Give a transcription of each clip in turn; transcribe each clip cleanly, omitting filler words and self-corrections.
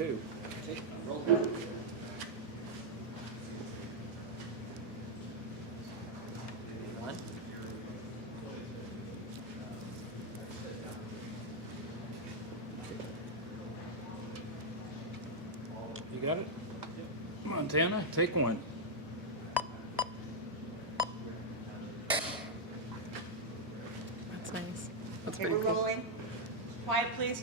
two. Okay, roll. One. You got it? Montana, take one. That's nice. That's Okay, very we're cool. rolling. Quiet, please.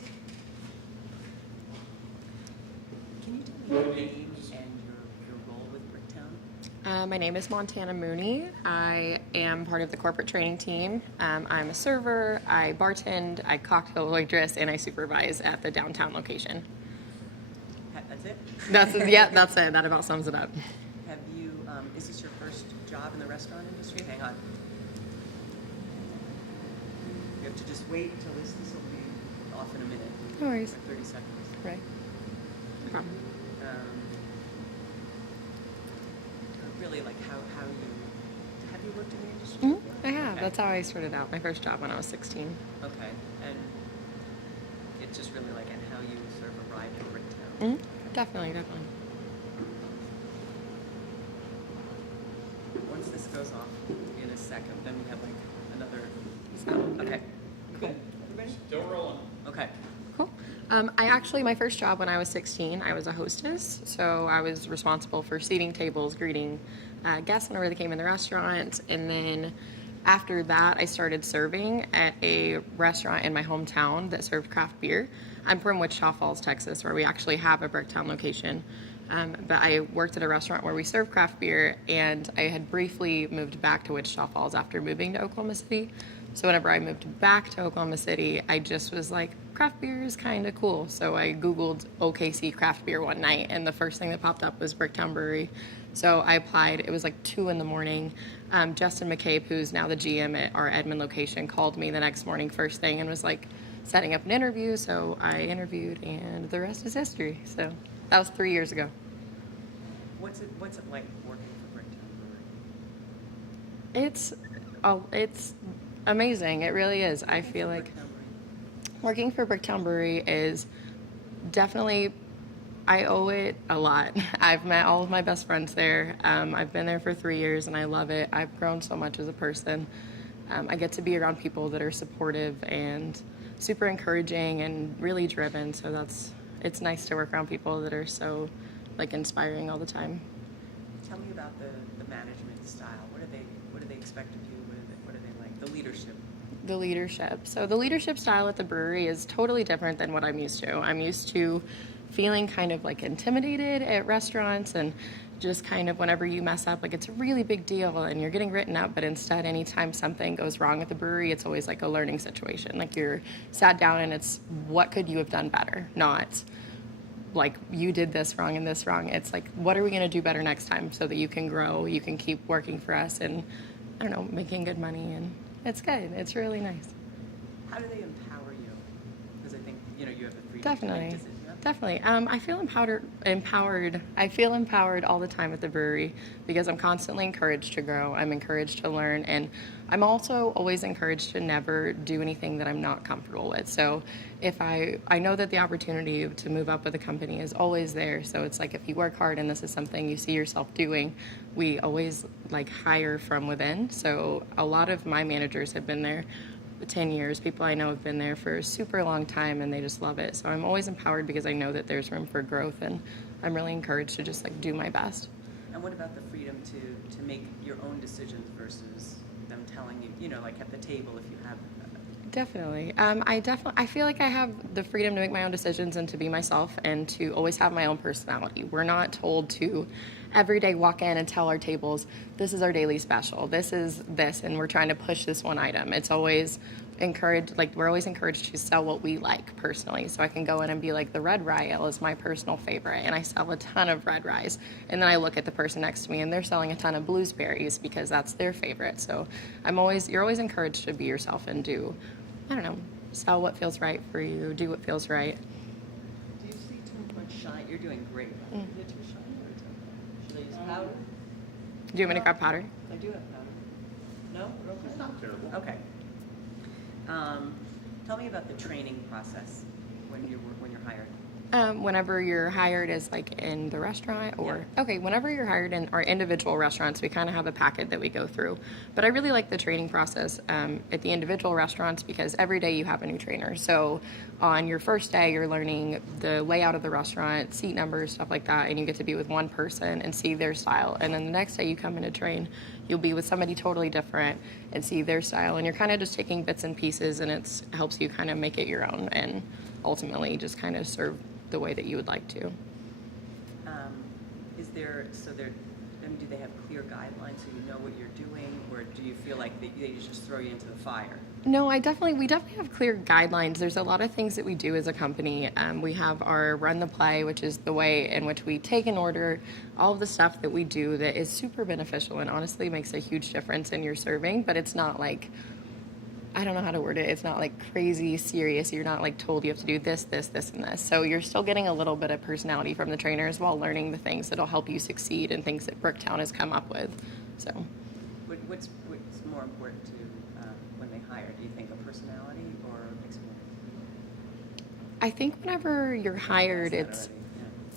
Can you tell me your name and your role with Bricktown? My name is Montana Mooney. I am part of the corporate training team. I'm a server, I bartend, I cocktail waitress, and I supervise at the downtown location. That's it? That's it. That about sums it up. Have you, is this your first job in the restaurant industry? Hang on. You have to just wait until this will be off in a minute. No worries. Like 30 seconds. Right. No problem. Really, like how you, have you worked in the industry? Mm-hmm. I have. Okay. That's how I started out. My first job when I was 16. Okay, and it's just really like and how you sort of arrived at Bricktown. Mm-hmm. Definitely. Once this goes off in a second, then we have like another. So, Okay. Cool. Everybody? Still rolling. Okay. cool. My first job when I was 16, I was a hostess. So I was responsible for seating tables, greeting guests whenever they came in the restaurant. And then after that, I started serving at a restaurant in my hometown that served craft beer. I'm from Wichita Falls, Texas, where we actually have a Bricktown location. But I worked at a restaurant where we serve craft beer, and I had briefly moved back to Wichita Falls after moving to Oklahoma City. So whenever I moved back to Oklahoma City, I just was like, craft beer is kind of cool. So I Googled OKC craft beer one night, and the first thing that popped up was Bricktown Brewery. So I applied. It was like 2 a.m. Justin McCabe, who's now the GM at our Edmond location, called me the next morning first thing and was like setting up an interview. So I interviewed, and the rest is history. So that was 3 years ago. What's it like working for Bricktown Brewery? It's amazing. It really is. I feel like Bricktown Brewery. working for Bricktown Brewery is definitely, I owe it a lot. I've met all of my best friends there. I've been there for 3 years and I love it. I've grown so much as a person. I get to be around people that are supportive and super encouraging and really driven. So it's nice to work around people that are so like inspiring all the time. Tell me about the management style. What do they expect of you? What are they like? The leadership. The leadership. So the leadership style at the brewery is totally different than what I'm used to. I'm used to feeling kind of like intimidated at restaurants and just kind of whenever you mess up, like it's a really big deal and you're getting written up, but instead anytime something goes wrong at the brewery, it's always like a learning situation. Like you're sat down and it's what could you have done better? Not like you did this wrong and this wrong. It's like, what are we going to do better next time so that you can grow, you can keep working for us and I don't know, making good money, and it's good. It's really nice. How do they empower you? Because I think you have the freedom to Definitely. make decisions. Yeah? Definitely. I feel empowered. I feel empowered all the time at the brewery because I'm constantly encouraged to grow. I'm encouraged to learn, and I'm also always encouraged to never do anything that I'm not comfortable with. So if I know that the opportunity to move up with a company is always there. So it's like if you work hard and this is something you see yourself doing, we always like hire from within. So a lot of my managers have been there 10 years. People I know have been there for a super long time and they just love it. So I'm always empowered because I know that there's room for growth, and I'm really encouraged to just like do my best. And what about the freedom to make your own decisions versus them telling you, like at the table if you have. Definitely. I feel like I have the freedom to make my own decisions and to be myself and to always have my own personality. We're not told to every day walk in and tell our tables, this is our daily special, this is this, and we're trying to push this one item. It's always encouraged, like we're always encouraged to sell what we like personally. So I can go in and be like, the red rye ale is my personal favorite, and I sell a ton of red ryes. And then I look at the person next to me and they're selling a ton of blueberries because that's their favorite. So you're always encouraged to be yourself and do, I don't know, sell what feels right for you, do what feels right. Do you see too much shine? You're doing great. Is it too shiny or it's okay? Should I use powder? Do you want me to grab powder? I do have powder. No? We're okay? It's not terrible. Okay. Tell me about the training process when you're hired. Whenever you're hired as like in the restaurant or okay, whenever you're hired in our individual restaurants, we kind of have a packet that we go through. But I really like the training process at the individual restaurants because every day you have a new trainer. So on your first day, you're learning the layout of the restaurant, seat numbers, stuff like that, and you get to be with one person and see their style. And then the next day you come in to train, you'll be with somebody totally different and see their style. And you're kind of just taking bits and pieces, and it helps you kind of make it your own and ultimately just kind of serve the way that you would like to. Is there, so there, I mean, do they have clear guidelines so you know what you're doing, or do you feel like they just throw you into the fire? No, we definitely have clear guidelines. There's a lot of things that we do as a company. We have our run the play, which is the way in which we take an order, all of the stuff that we do that is super beneficial and honestly makes a huge difference in your serving, but it's not like, I don't know how to word it. It's not like crazy serious. You're not like told you have to do this, this, this, and this. So you're still getting a little bit of personality from the trainers while learning the things that'll help you succeed and things that Bricktown has come up with. So What's more important to when they hire? Do you think a personality or experience? I think whenever you're hired, You asked that it's. already,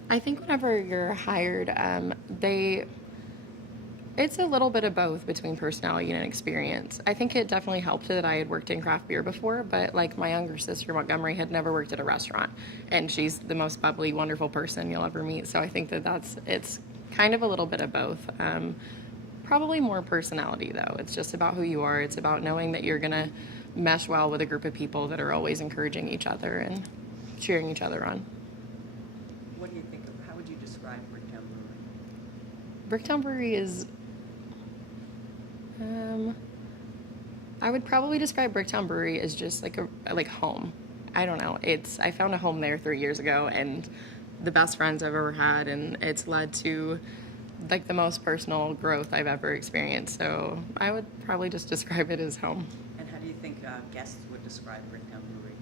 yeah. I think whenever you're hired, it's a little bit of both between personality and experience. I think it definitely helped that I had worked in craft beer before, but like my younger sister, Montgomery, had never worked at a restaurant, and she's the most bubbly, wonderful person you'll ever meet. So I think it's kind of a little bit of both. Probably more personality though. It's just about who you are. It's about knowing that you're gonna mesh well with a group of people that are always encouraging each other and cheering each other on. What do you think of, how would you describe Bricktown Brewery? Bricktown Brewery is. I would probably describe Bricktown Brewery as just like like home. I don't know. I found a home there 3 years ago, and the best friends I've ever had, and it's led to like the most personal growth I've ever experienced. So I would probably just describe it as home. And how do you think guests would describe Bricktown Brewery?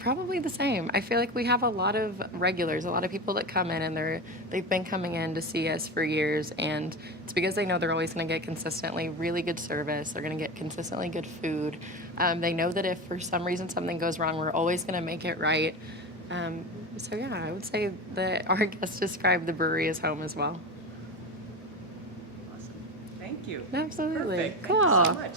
Probably the same. I feel like we have a lot of regulars, a lot of people that come in and they've been coming in to see us for years, and it's because they know they're always going to get consistently really good service. They're going to get consistently good food. They know that if for some reason something goes wrong, we're always going to make it right. So yeah, I would say that our guests describe the brewery as home as well. Awesome. Thank you. Absolutely. Perfect. Cool. Thank you so much.